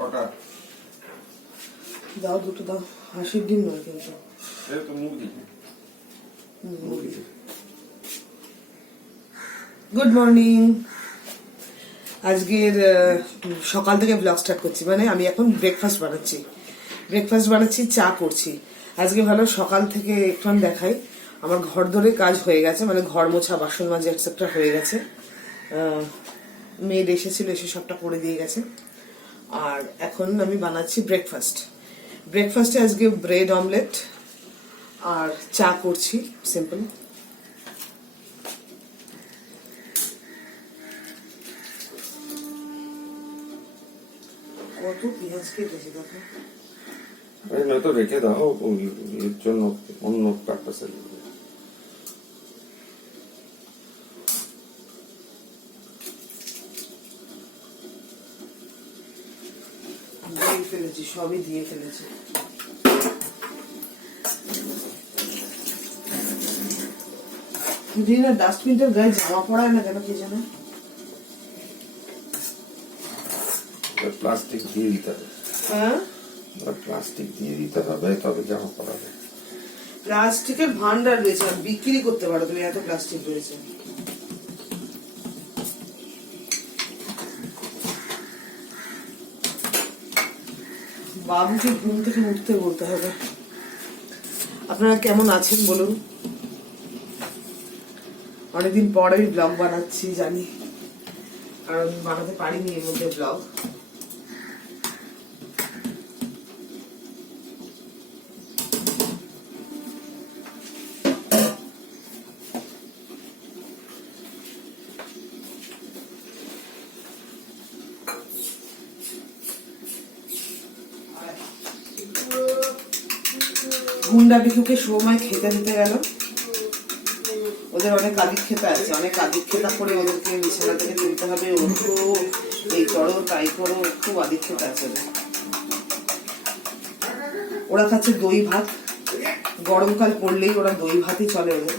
কটা? দাও দুটো দাও হাসির ডিম নয় কিন্তু। তো গুড মর্নিং আজকের সকাল থেকে ব্লগ স্টার্ট করছি। মানে আমি এখন ব্রেকফাস্ট বানাচ্ছি। ব্রেকফাস্ট বানাচ্ছি চা করছি। আজকে ভালো সকাল থেকে একটু দেখাই। আমার ঘর ধরে কাজ হয়ে গেছে মানে ঘর মোছা বাসন মাজা এটসেট্রা হয়ে গেছে। মেয়েড এসেছিল এসে সবটা করে দিয়ে গেছে। আর এখন আমি বানাচ্ছি ব্রেকফাস্ট ব্রেকফাস্টে আজকে ব্রেড অমলেট আর চা করছি সিম্পল কত পেঁয়াজ কেটেছে দেখো। নয়তো রেখে দাও এর জন্য অন্য পারপাসে দিয়ে ফেলেছি সবই দিয়ে ফেলেছি। ডাস্টবিনটার গায়ে জামা পড়ায় না কেন কে জানে? প্লাস্টিক দিয়ে দিতে হবে। হ্যাঁ? প্লাস্টিক দিয়ে দিতে হবে তবে জামা পড়াবে প্লাস্টিকের ভান্ডার রয়েছে আর বিক্রি করতে পারো তুমি এত প্লাস্টিক রয়েছে। বাবুকে ঘুম থেকে উঠতে বলতে হবে। আপনারা কেমন আছেন বলুন? অনেকদিন পর আমি ব্লগ বানাচ্ছি, জানি। কারণ বানাতে পারিনি এর মধ্যে ব্লগ বিকুকে সময় খেতে দিতে গেল। ওদের অনেক আদিক খেতে আছে, অনেক আদিক খেতা করে ওদেরকে বিছানা থেকে তুলতে হবে। ওঠো এই করো, তাই করো, খুব আদিক খেতে আছে ওরা। খাচ্ছে দই ভাত। গরমকাল পড়লেই ওরা দই ভাতই চলে ওদের।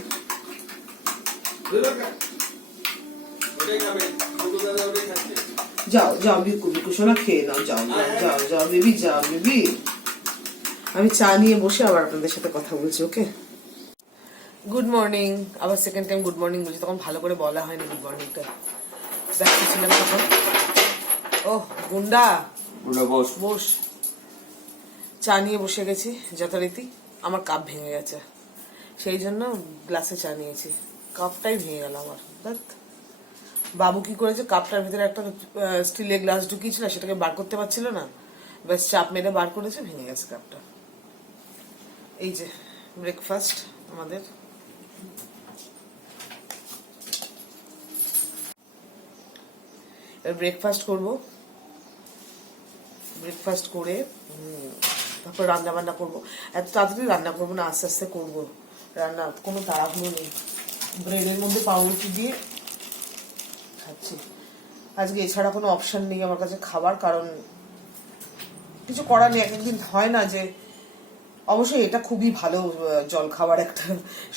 যাও যাও বিকু বিকু সোনা, খেয়ে নাও, যাও যাও যাও যাও বেবি যাও বেবি আমি চা নিয়ে বসে আবার আপনাদের সাথে কথা বলছি ওকে? গুড মর্নিং আবার সেকেন্ড টাইম গুড মর্নিং বলছি তখন ভালো করে বলা হয়নি গুড মর্নিংটা ব্যস্ত ছিলাম তখন। ও গুন্ডা। ওটা বস। বস। চা নিয়ে বসে গেছি যথারীতি। আমার কাপ ভেঙে গেছে। সেই জন্য গ্লাসে চা নিয়েছি। কাপটাই ভেঙে গেল আমার। দেখ বাবু কি করেছে? কাপটার ভিতরে একটা স্টিলের গ্লাস ঢুকিয়েছিল সেটাকে বার করতে পারছিল না। ব্যাস চাপ মেরে বার করেছে ভেঙে গেছে কাপটা। এই যে ব্রেকফাস্ট আমাদের। ব্রেকফাস্ট করব। ব্রেকফাস্ট করে তারপর রান্না বান্না করব। এত তাড়াতাড়ি রান্না করব না, আস্তে আস্তে করব। রান্না, কোনো তাড়াহুড়ো নেই। ব্রেডের মধ্যে পাউরুটি দিয়ে খাচ্ছি। আজকে এছাড়া কোনো অপশান নেই আমার কাছে খাবার, কারণ কিছু করার নেই। এক একদিন হয় না যে অবশ্যই এটা খুবই ভালো জল খাবার একটা।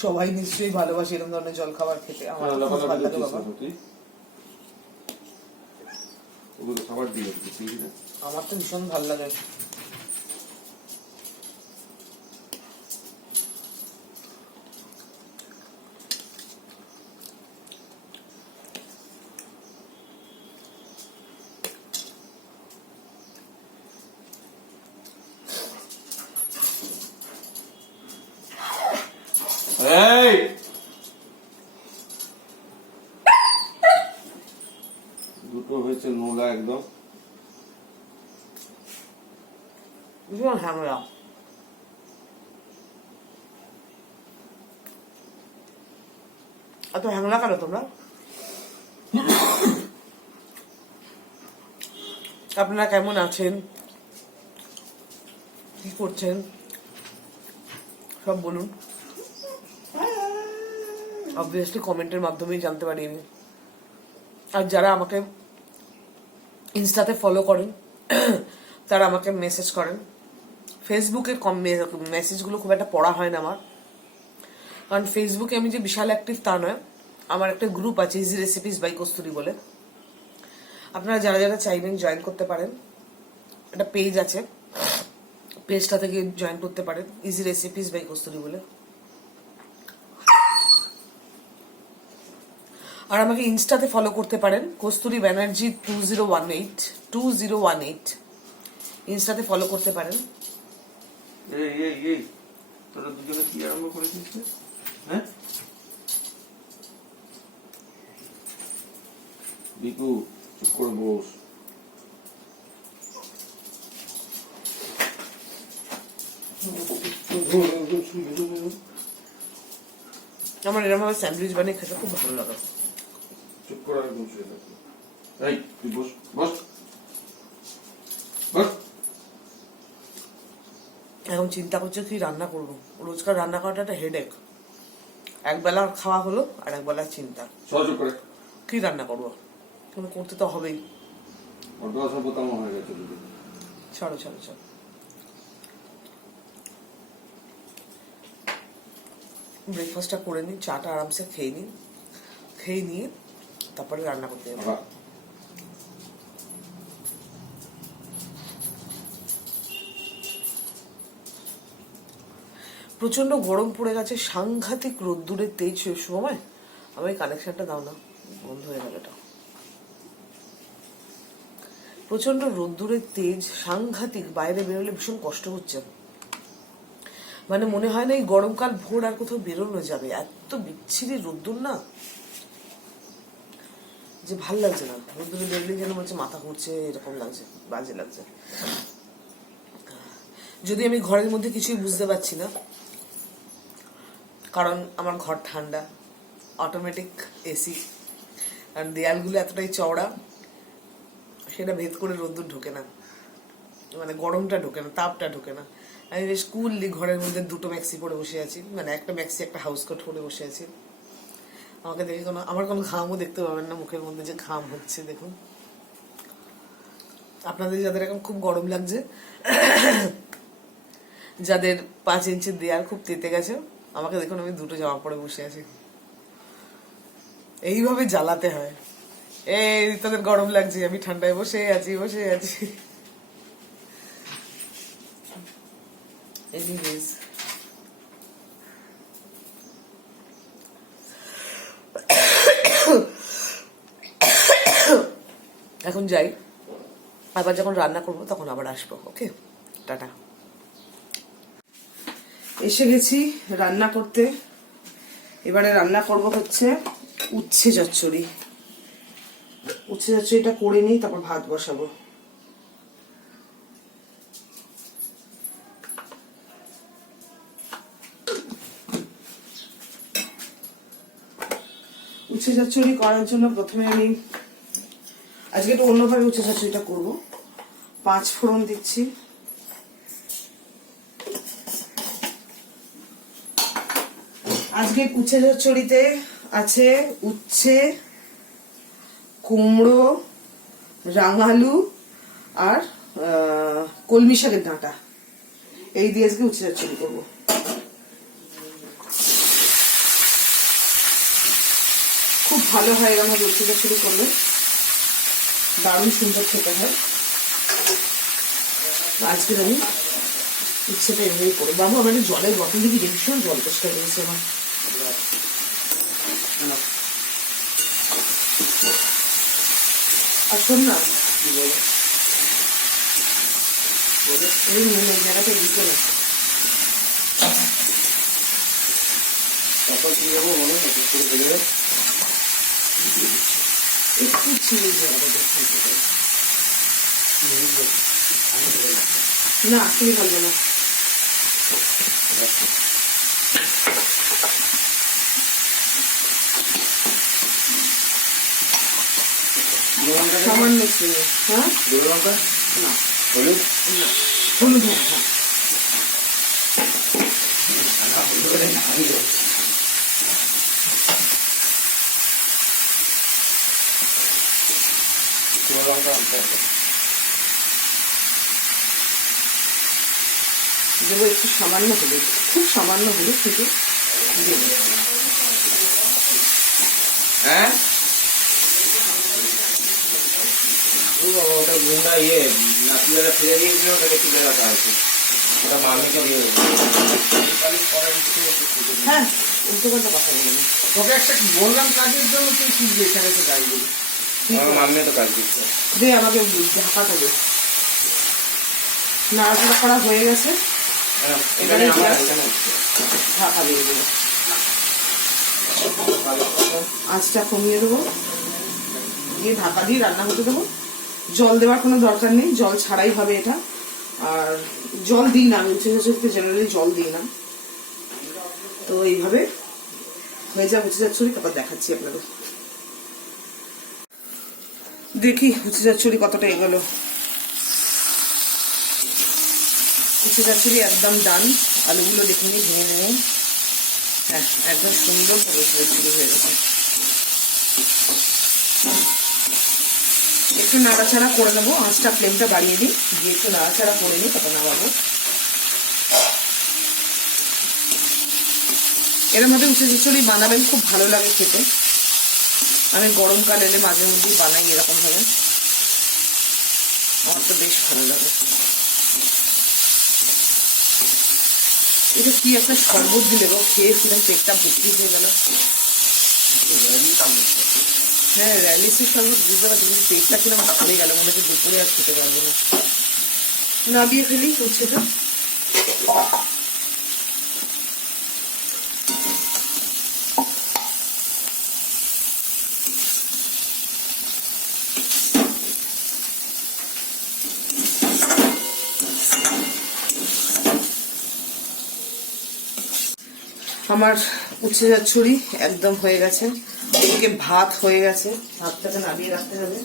সবাই নিশ্চয়ই ভালোবাসে এরকম ধরনের জল খাবার খেতে। আমার তো খুব ভালো লাগে বাবা। আমার তো ভীষণ ভালো লাগে এই দুটো হয়েছে নোলা একদম ভীষণ হ্যাংলা হ্যাংলা কেন তোমরা? আপনারা কেমন আছেন? কি করছেন? সব বলুন। অবভিয়াসলি কমেন্টের মাধ্যমেই জানতে পারি আমি। আর যারা আমাকে ইনস্টাতে ফলো করেন, তারা আমাকে মেসেজ করেন। ফেসবুকে কম মেসেজগুলো খুব একটা পড়া হয় না আমার। কারণ ফেসবুকে আমি যে বিশাল অ্যাক্টিভ তা নয়। আমার একটা গ্রুপ আছে ইজি রেসিপিস বাই কস্তুরি বলে। আপনারা যারা যারা চাইবেন জয়েন করতে পারেন। একটা পেজ আছে। পেজটা থেকে জয়েন করতে পারেন। ইজি রেসিপিস বাই কস্তুরি বলে। আর আমাকে ইনস্টাতে ফলো করতে পারেন। Kasturi Banerjee two zero one eight two zero one eight ইনস্টাতে follow করতে পারেন। এই এই এই, তোরা দুজনে কি আরম্ভ করেছিস হ্যাঁ? বিকু চুপ করে বস আমার এরকম ভাবে স্যান্ডউইচ বানিয়ে খেতে খুব ভালো লাগে। চুপ করে একদম শুয়ে থাকো। এই তুই বস বস। বস। এখন চিন্তা করছে কি রান্না করব? রোজকার রান্না করাটা একটা হেডেক একবেলা খাওয়া হলো আর একবেলা চিন্তা। কি রান্না করব? কিন্তু করতে তো হবেই। অসভ্যতাম হয়ে গেছে ছাড়ো ছাড়ো ছাড়ো। ব্রেকফাস্টটা করে নিই চাটা আরামসে খেয়ে নিই খেয়ে নিয়ে তারপরে রান্না করতে যাব। প্রচণ্ড গরম পড়ে গেছে সাংঘাতিক রোদ্দুরের তেজ সময়। আমি কানেকশনটা দাও না বন্ধ হয়ে গেল এটা। প্রচণ্ড রোদ্দুরের তেজ সাংঘাতিক বাইরে বেরোলে ভীষণ কষ্ট হচ্ছে। মানে মনে হয় না এই গরমকাল ভোর আর কোথাও বেরোনো যাবে। এত বিচ্ছিরি রোদ্দুর না? যে ভালো লাগছে না। রোদ্দুরে বেরোলে যেন হচ্ছে মাথা ঘুরছে, এরকম লাগছে, বাজে লাগছে। যদি আমি ঘরের মধ্যে কিছুই বুঝতে পারছি না, কারণ আমার ঘর ঠান্ডা অটোমেটিক এসি আর দেয়ালগুলো এতটাই চওড়া সেটা ভেদ করে রোদ্দুর ঢোকে না। মানে গরমটা ঢোকে না, তাপটা ঢোকে না। আমি বেশ কুললি ঘরের মধ্যে দুটো ম্যাক্সি পরে বসে আছি। মানে একটা ম্যাক্সি, একটা হাউস কোট পরে বসে আছি। আমাকে দেখে কোনো, আমার কোনো ঘামও দেখতে পাবেন না মুখের মধ্যে যে ঘাম হচ্ছে, দেখুন। আপনাদের যাদের এখন খুব গরম লাগছে, যাদের পাঁচ ইঞ্চির দেয়াল খুব তেতে গেছে, আমাকে দেখুন আমি দুটো জামা পরে বসে আছি। এইভাবে জ্বালাতে হয়। এই তোদের গরম লাগছে, আমি ঠান্ডায় বসে আছি বসে আছি। এখন যাই। আবার যখন রান্না করব, তখন আবার আসব ওকে টাটা। এসে গেছি রান্না করতে। এবারে রান্না করব হচ্ছে উচ্ছে চচ্চড়ি। উচ্ছে চচ্চড়িটা করে নিই, তারপর ভাত বসাবো। উচ্ছে চচ্চড়ি করার জন্য প্রথমে আমি, আজকে একটু অন্যভাবে উচ্ছে চচ্চড়িটা করব। পাঁচ ফোড়ন দিচ্ছি। আজকে উচ্ছে চচ্চড়িতে আছে উচ্ছে কুমড়ো, রাঙালু আর কলমি শাকের ডাঁটা। এই দিয়ে আজকে উচ্ছে চচ্চড়ি করব। খুব ভালো হয় এরকম উচ্ছে চচ্চড়ি করলে। দারুণ সুন্দর খেতে হয়। আজকে আমি ইচ্ছেটা এভাবেই করব। বাবু, আমার জলের বোতল দেখি ভীষণ জল তেষ্টা পেয়েছে আমার। আর শোন না এই নুন এই জায়গাটা দিতে না তারপর কি যাব মনে হয় করে যাবে একটু ছিঁড়ে হবে। না তুমি ভালো না গুঁড়ো লঙ্কা দেবো? সামান্য চিনি হ্যাঁ? গুঁড়ো লঙ্কা? না। হলুদ? না। হলুদ হ্যাঁ। গুঁড়ো লঙ্কা আনতে হবে। দেবো একটু সামান্য হলুদ খুব সামান্য হলুদ থেকে দেবো। হ্যাঁ? ও বাবা ওটা গুন্ডা ইয়ে নাতিবেলা ফিরে দিয়েছিল ওটাকে তুলে রাখা আছে ওটা মামিকে দিয়ে দেবো। হ্যাঁ উল্টো পাল্টা কথা বলিনি তোকে একটা বললাম কাজের জন্য তুই শিখবি এখানে তো গাড়িগুলো আমার মাম্মি তো কাজ দিচ্ছে দে আমাকে ঢাকাটা দে। নাড়াচাড়া করা হয়ে গেছে। হ্যাঁ, এখানে ঢাকা দিয়ে দেবো। আঁচটা কমিয়ে দেবো। দিয়ে ঢাকা দিয়ে রান্না করতে দেবো। জল দেওয়ার কোনো দরকার নেই, জল ছাড়াই হবে এটা। আর জল দিই না, আমি উচ্ছে চচ্চড়িতে জেনারেলি জল দিই না। তো এইভাবে হয়ে যাবে উচ্ছে চচ্চড়ি তারপর দেখাচ্ছি আপনাদের। দেখি উচ্ছে চচ্চড়ি কতটা এগোলো। উচ্ছে চচ্চড়ি একদম ডান আলুগুলো দেখে নিই, ভেঙে নেব হ্যাঁ একদম সুন্দর করে উচ্ছে হয়ে গেছে। একটু নাড়াচাড়া করে নেব, আঁচটা ফ্লেমটা বাড়িয়ে দিই। দিয়ে একটু নাড়াচাড়া করে নিই তারপর নামাবো। এর মধ্যে উচ্ছে চচ্চড়ি বানাবেন, খুব ভালো লাগে খেতে। আমি গরমকাল এলে মাঝে মধ্যেই বানাই এরকম ভাবে আমার তো বেশ ভালো লাগে। এটা কি একটা শরবত দিলে গো? খেয়েছিলাম পেটটা ভর্তি হয়ে গেল। হ্যাঁ র্যালিসের শরবত বুঝতে পারছি, কিন্তু পেটটা কিরম ভরে গেল, মনে হচ্ছে দুপুরে আর খেতে পারব না। নাবিয়ে ফেলি উচ্ছেটা আমার উচ্ছে ছুরি একদম হয়ে গেছে। এদিকে ভাত হয়ে গেছে। ভাতটাকে নামিয়ে রাখতে হবে।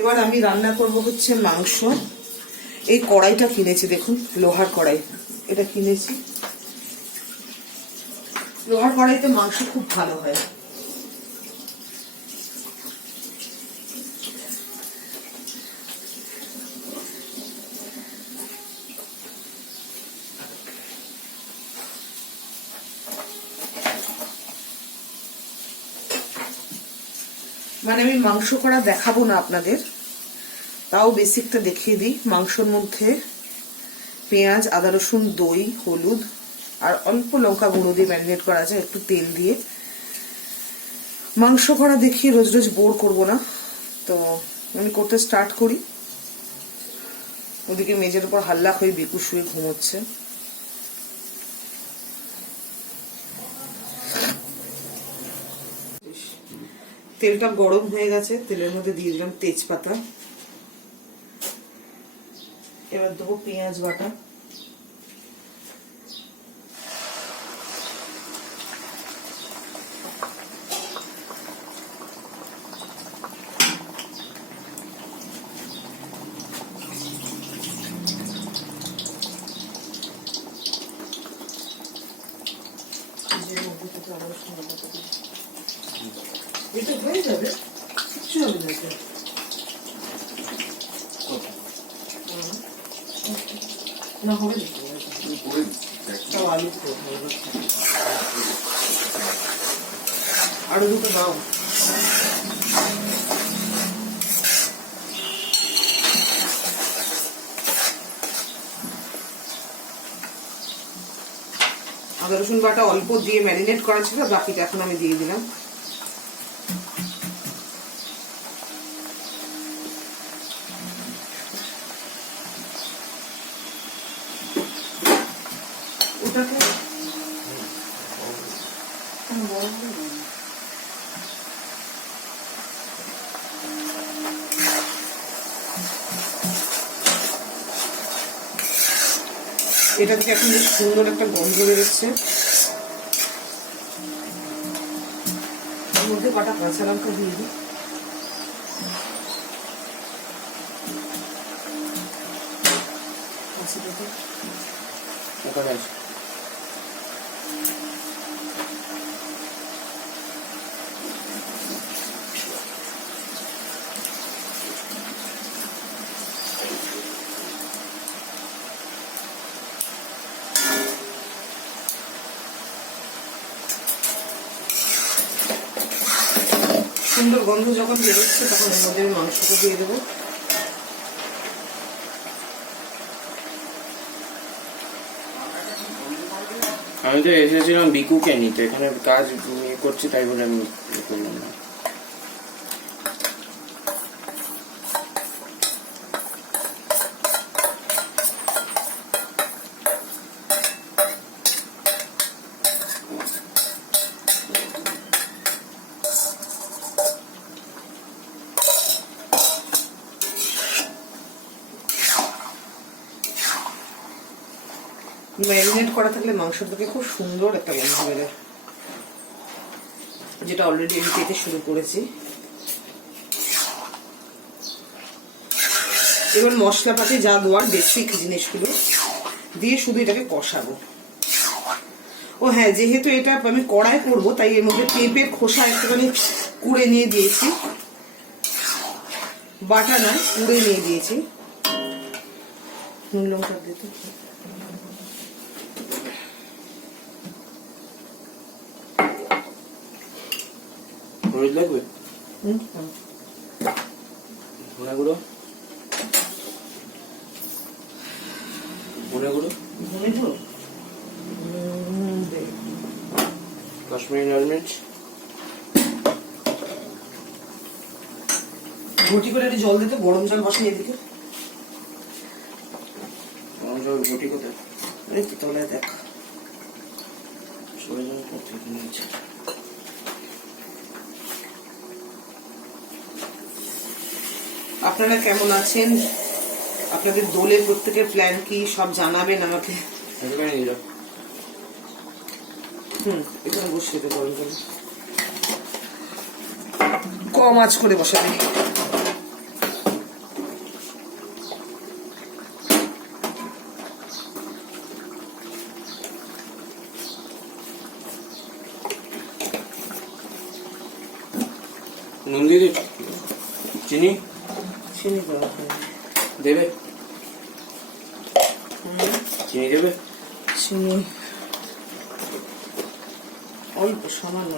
এবার আমি রান্না করব হচ্ছে মাংস। এই কড়াইটা কিনেছি, দেখুন, লোহার কড়াই। এটা কিনেছি। লোহার কড়াইতে মাংস খুব ভালো হয় মানে আমি মাংস করা দেখাবো না আপনাদের। তাও বেসিকটা দেখিয়ে দিই। মাংসর মধ্যে পেঁয়াজ, আদা, রসুন, দই, হলুদ আর অল্প লঙ্কা গুঁড়ো দিয়ে ম্যারিনেট করা আছে, একটু তেল দিয়ে। মাংস করা দেখিয়ে রোজ রোজ বোর করব না। তো আমি করতে স্টার্ট করি। ওদিকে মেজের উপর হাল্লা হয়ে বেকু শুয়ে ঘুমোচ্ছে। তেলটা গরম হয়ে গেছে, তেলের মধ্যে দিয়ে দিলাম তেজপাতা। এবার দেবো পেঁয়াজ বাটা। যে মধ্যে আদা রসুন বাটা অল্প দিয়ে ম্যারিনেট করা ছিল বাকিটা এখন আমি দিয়ে দিলাম। এটা থেকে এখন বেশ সুন্দর একটা গন্ধ বেরোচ্ছে। মধ্যে কটা কাঁচা লঙ্কা দিয়ে দিই। কাঁচিটাকে ওখানে সুন্দর গন্ধ যখন বেরোচ্ছে তখন এর মধ্যে মাংসটা দিয়ে দেবো। আমি তো এসেছিলাম বিকুকে নিতে। এখানে কাজ করছি, তাই বলে আমি করলাম না। মাংসের থেকে খুব সুন্দর একটা গন্ধ বেরোয়। যেটা অলরেডি আমি পেতে শুরু করেছি। এবার মশলাপাতি যা দেওয়ার বেসিক জিনিসগুলো দিয়ে শুধু এটাকে কষাবো। ও হ্যাঁ যেহেতু এটা আমি কড়াই করব, তাই এর মধ্যে পেঁপের খোসা একটুখানি কুড়ে নিয়ে দিয়েছি। বাটা নয় কুড়ে নিয়ে দিয়েছি। নুন লঙ্কা দিতে হলুদ লাগবে? ধনে গুঁড়ো? ধনে গুঁড়ো? ধনে গুঁড়ো? উম, দে। কাশ্মীরি লাল মির্চ? ঘটি করে একটু জল দিতে গরম জল বসে এদিকে। গরম জল ঘটি কোথায়? এই তো তলায় দেখ। সরে যাওয়ার পর থেকে নিয়েছি আপনারা কেমন আছেন? আপনাদের দোলের প্রত্যেকের প্ল্যান কি? সব জানাবেন আমাকে। হুম এখানে বসিয়ে দে কম আঁচ করে বসাবে নুন দিয়ে চিনি? চিনি দেওয়া হয় দেবে হুম, চিনি দেবে চিনি অল্প সামান্য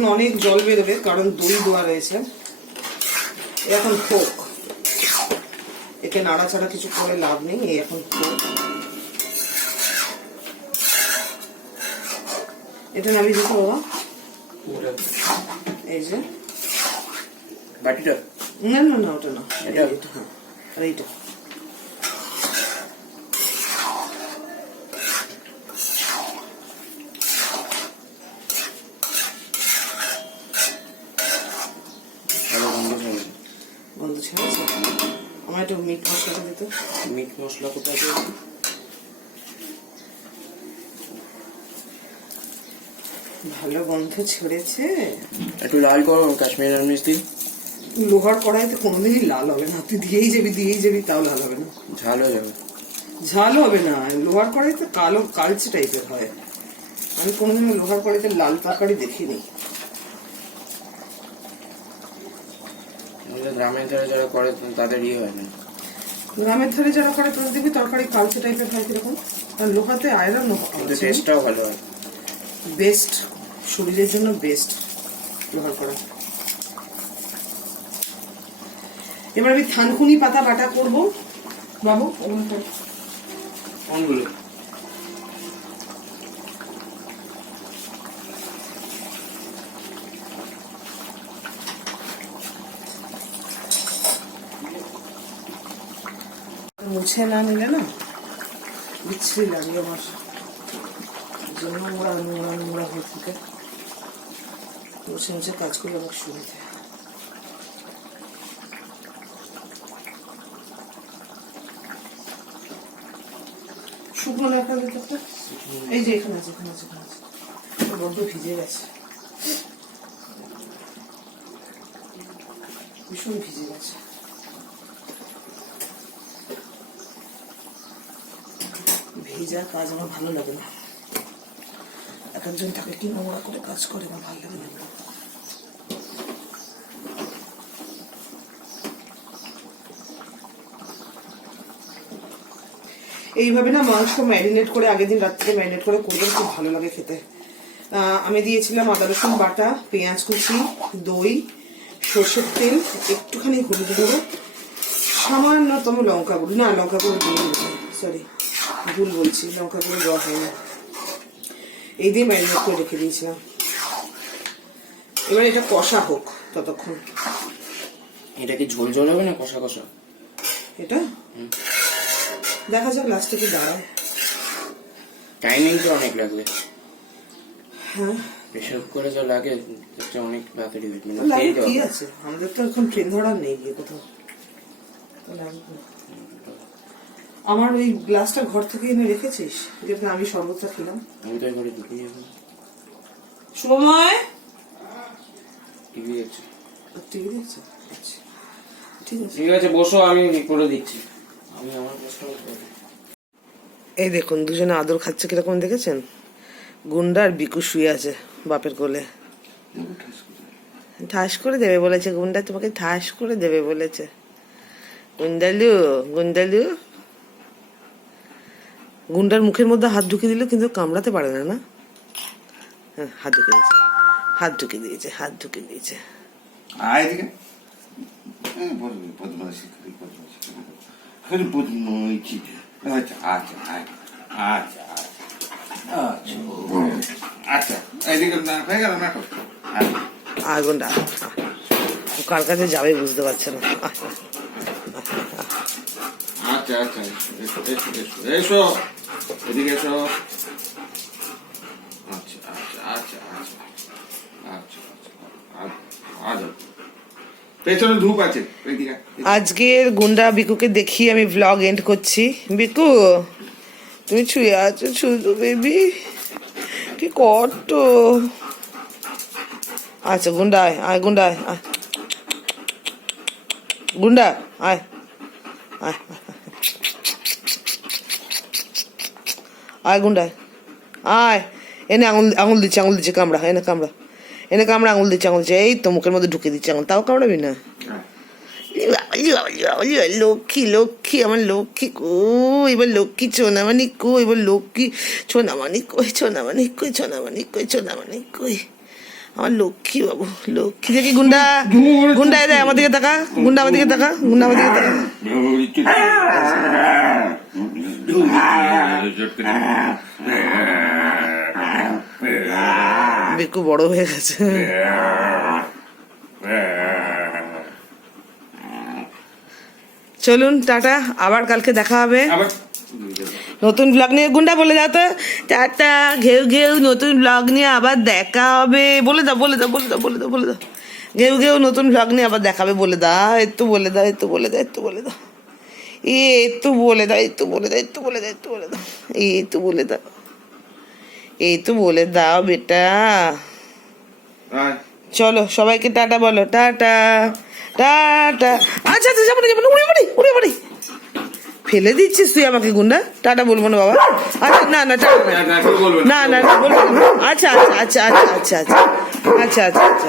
এখন অনেক জল বেরোবে কারণ দই দেওয়া রয়েছে। এখন হোক এতে নাড়াচাড়া কিছু করে লাভ নেই এই এখন হোক এটা নামিয়ে দিতে বাবা। এই যে। বাটিটা? না না না ওটা না। এটা? হ্যাঁ। আর এইটা ভালো গন্ধ ছাড়বে বন্ধ ছেড়েছে আমার একটু মিট মশলাটা দিতে মিট মশলা কোথায় পেয়েছি ভালো গন্ধ ছেড়েছে। একটু লাল করো কাশ্মীরি দিই লোহার কড়াইতে কোনোদিনই লাল হবে না। তুই দিয়েই যাবি দিয়েই যাবি তাও লাল হবে না। ঝাল হয়ে যাবে। ঝাল হবে না। লোহার কড়াইতে কালো কালচে টাইপের হয়। আমি কোনোদিনও লোহার কড়াইতে লাল তরকারি দেখিনি। গ্রামের ধারে যারা করে তাদের ইয়ে হয় না। গ্রামের ধারে যারা করে তোরা দেখবি তরকারি কালচে টাইপের হয় কীরকম। আর লোহাতে আয়রন টেস্টটাও ভালো হয়। বেস্ট শরীরের জন্য বেস্ট ব্যবহার করা। এবার আমি থানকুনি পাতা বাটা করব। বাবু। কোনগুলো? মুছে না নিলে না বিচ্ছিরি লাগে আমার। জন্য নোংরা নোংরা নোংরা হয়ে থাকে। মুছে কাজ করলে আমার সুবিধা শুকনো লঙ্কা দিতে এই যে এখানে আছে এখানে আছে এখানে আছে বড্ড ভিজে গেছে ভীষণ ভিজে গেছে যা কাজ আমার ভালো লাগে না এক একজন থাকে কি নোংরা করে কাজ করে আমার ভালো লাগে না এইভাবে না মাংস ম্যারিনেট করে আগের দিন রাত্রে ম্যারিনেট করে করলে খুব ভালো লাগে খেতে। আমি দিয়েছিলাম আদা রসুন বাটা পেঁয়াজ কুচি দই সর্ষের তেল একটুখানি হলুদ গুঁড়ো সামান্যতম লঙ্কা গুঁড়ো। না লঙ্কা গুঁড়ো দিয়ে সরি ভুল বলছি লঙ্কা গুঁড়ো দেওয়া হয় না। এই দিয়ে ম্যারিনেট করে রেখে দিয়েছিলাম। এবার এটা কষা হোক ততক্ষণ। এটা কি ঝোল ঝোল হবে না কষা কষা? এটা? দেখা যাক লাস্টে কি দাঁড়ায় টাইমিং তো অনেক লাগবে। হ্যাঁ। প্রেশার করে যা লাগে অনেক তাড়াতাড়ি হয়ে যাবে। মানে লাগে কি আছে? আমাদের তো এখন ট্রেন ধরার নেই গিয়ে কোথাও। আমার ওই গ্লাসটা ঘর থেকে এনে রেখেছিস? যেটা আমি শরবতটা খেলাম। আমি তো এবারে দুপুরে এখন। সময়? টিভি দেখছি টিভি দেখছ আচ্ছা। ঠিক আছে। ঠিক আছে বসো আমি করে দিচ্ছি। আমি আমার কষ্ট এই দেখুন দুজনে আদর খাচ্ছে কীরকম দেখেছেন? গুন্ডা আর বিকু শুয়ে আছে বাপের কোলে। ঠাস করে দেবে বলেছে গুন্ডা তোমাকে ঠাস করে দেবে বলেছে। গুন্ডালু গুন্ডালু। গুন্ডার মুখের মধ্যে হাত ঢুকে দিল কিন্তু কামড়াতে পারে না না? হ্যাঁ হাত ঢুকে দিয়েছে। হাত ঢুকে দিয়েছে হাত ঢুকে দিয়েছে। আয় করি বদমাইশি গণপতি মহিছি আচ্ছা আচ্ছা আচ্ছা আচ্ছা আগুনটা কার কাছে যাবে বুঝতে পারছে না আচ্ছা আচ্ছা এসো এসো এদিকে এসো পেছনে ধূপ আছে। আজকের গুন্ডা বিকুকে দেখিয়ে আমি ভ্লগ এন্ড করছি। বিকু তুমি ছুঁয়ে আছো শুধু বেবি কি কষ্ট। আচ্ছা গুন্ডা আয় আয়, গুন্ডা আয় আয়। গুন্ডা, আয় আয় আয়। গুন্ডা। আয়, এনে আঙুল আঙুল দিচ্ছে আঙুল দিচ্ছে, কামড়া, এনে কামড়া। এনে কামড়া আঙুল দিচ্ছে আঙুল দিচ্ছে এই তো মুখের মধ্যে ঢুকে দিচ্ছে আঙুল তাও কামড়াবি না লক্ষ্মী লক্ষ্মী আমার লক্ষ্মী কই এবার লক্ষ্মী সোনামানি কই এবার লক্ষ্মী সোনামানি কই সোনামানি কই সোনামানি কই সোনামানি কই আমার লক্ষ্মী বাবু লক্ষ্মী দেখি গুন্ডা গুন্ডা এদের আমার দিকে তাকা গুন্ডা আমার দিকে তাকা গুন্ডা আমার দিকে তাকা বেকু বড় হয়ে গেছে। চলুন টাটা আবার কালকে দেখা হবে। নতুন ব্লগ নিয়ে গুন্ডা বলে দাও তো। টাটা ঘেউ ঘেউ নতুন ব্লগ নিয়ে আবার দেখা হবে। বলে দাও বলে দাও বলে দাও বলে দাও বলে দাও। ঘেউ ঘেউ নতুন ব্লগ নিয়ে আবার দেখাবে বলে দাও। একটু বলে দাও একটু বলে দাও একটু বলে দাও। এ একটু বলে দাও একটু বলে দাও একটু বলে দাও একটু বলে দাও। এই একটু বলে দাও। এই তো বলে দাও বেটা। চলো সবাইকে টাটা বলো টাটা টাটা। আচ্ছা আচ্ছা যাব না যাব না উড়ে বাড়ি উড়ে বাড়ি ফেলে দিচ্ছিস তুই আমাকে গুন্ডা? টাটা বলব না বাবা। আচ্ছা না না টাটা। না। না, না বলব না। আচ্ছা আচ্ছা আচ্ছা আচ্ছা আচ্ছা আচ্ছা আচ্ছা আচ্ছা।